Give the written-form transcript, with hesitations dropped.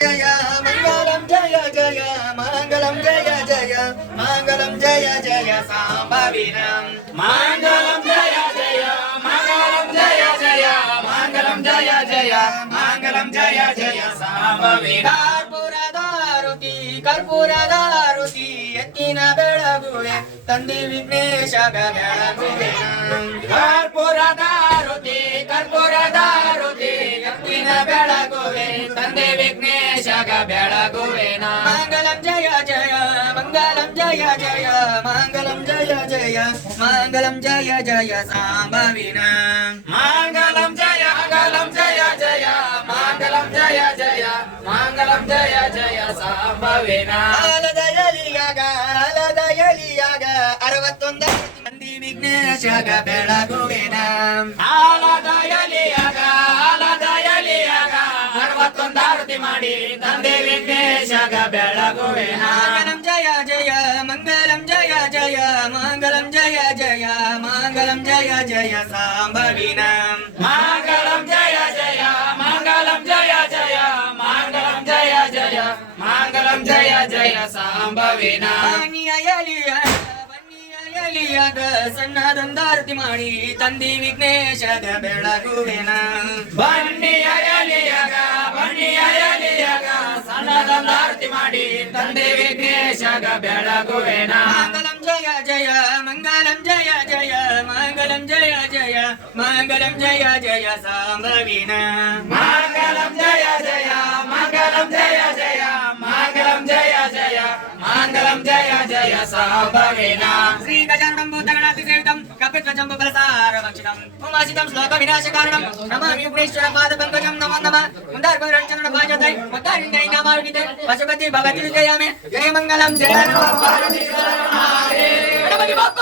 जय मंगलम जय जय मंगलम जय जय मंगलम जय जय सांबवीरम मंगलम जय जय मंगलम जय जय मंगलम जय जय मंगलम जय जय सांबवीरम ಕರ್ಪೂರದಾರುತಿ ಎತ್ತಿನ ಬೆಳಗುವೆ ತಂದೆ ವಿಘ್ನೇಶಗ ಬೆಳಗುವೆ ಕರ್ಪೂರದಾರುತಿ ಎತ್ತಿನ ಬೆಳಗುವೆ ತಂದೆ ವಿಘ್ನೇಶಗ ಬೆಳಗುವೆನ ಮಂಗಲಂ ಜಯ ಜಯ ಮಂಗಲಂ ಜಯ ಜಯ ಮಂಗಲಂ ಜಯ ಜಯ ಮಂಗಲಂ ಜಯ ಜಯ ಸಾಂಬವಿನ ಮಂಗಲಂ ಜಯ ಜಯ ಮಂಗಲಂ ಜಯ ಜಯ ಮಂಗಲಂ ಜಯ ಜಯ ಸಾಂಬವಿನ ಆಲದಯಲಿಯಾಗ 61 ಮಂದಿ ವಿಘ್ನೇಶಗ ಬೆಳಗುವೆನ ಆಲದಯಲಿಯಾಗ 61 ಆರತಿ ಮಾಡಿ ತಂದೆ ವಿಘ್ನೇಶಗ ಬೆಳಗುವೆನ ಮಂಗಲಂ ಜಯ ಜಯ ಮಂಗಲಂ ಜಯ ಜಯ ಮಂಗಲಂ ಜಯ ಜಯ ಮಂಗಲಂ ಜಯ ಜಯ ಸಾಂಬವಿನ ಮಂಗಲಂ ಜಯ ಜಯ ಮಂಗಲಂ ಜಯ ಜಯ ಮಂಗಲಂ ಜಯ ಜಯ ಮಂಗಲಂ ಜಯ ಜಯ ಸಾಂಬವಿನ ಬನ್ನಿಯಲಿಯಾಗ ಸಣ್ಣದೊಂದಾರತಿ ಮಾಡಿ ತಂದಿ ವಿಘ್ನೇಶಗ ಬೆಳಗುವೆನ ಬನ್ನಿಯಲಿಯಾಗ ಸಣ್ಣದೊಂದಾರತಿ ಮಾಡಿ ತಂದೆ ವಿಘ್ನೇಶಗ ಬೆಳಗುವೆನ ಮಂಗಲಂ ಜಯ ಜಯ ಮಂಗಲಂ ಜಯ ಜಯ ಮಂಗಲಂ ಜಯ ಜಯ ಮಂಗಲಂ ಜಯ ಜಯ ಸಾಂಬವಿನ ಮಂಗಲಂ ಜಯ ಜಯ ಮಂಗಲಂ ಜಯ ಜಯ ಮಂಗಲಂ ಜಯ ಜಯ ಮಂಗಲಂ ಜಯ ಜಯ ಸಾಂಬವಿನ ಶ್ರೀ ಗಜಾನನಂ ಭೂತಗಣಾತಿ ಸೇವಿತಂ ಕಪಿಧ್ವಜಂ ಬಲಸಾರ ಭಕ್ಷಿತಂ ಉಮಾಸಿತಂ ಶ್ಲೋಕ ವಿನಾಶ ಕಾರಣಂ ನಮಾಮಿ ವಿಘ್ನೇಶ್ವರ ಪಾದ ಪಂಕಜಂ ನಮೋ ನಮಃ ಮುಂದಾರ್ ಪುರಂಚರಣ ಭಾಜತೈ ಮತ್ತಾರಿಂದೈ ನಾಮಾರ್ಗಿತೆ ಪಶುಪತಿ ಭಗವತಿ ವಿಜಯಾಮೆ ಜಯ ಮಂಗಲಂ ಜಯ ನಮಃ ಪಾರ್ವತಿ ಗಣಪತಿ ಬಪ್ಪ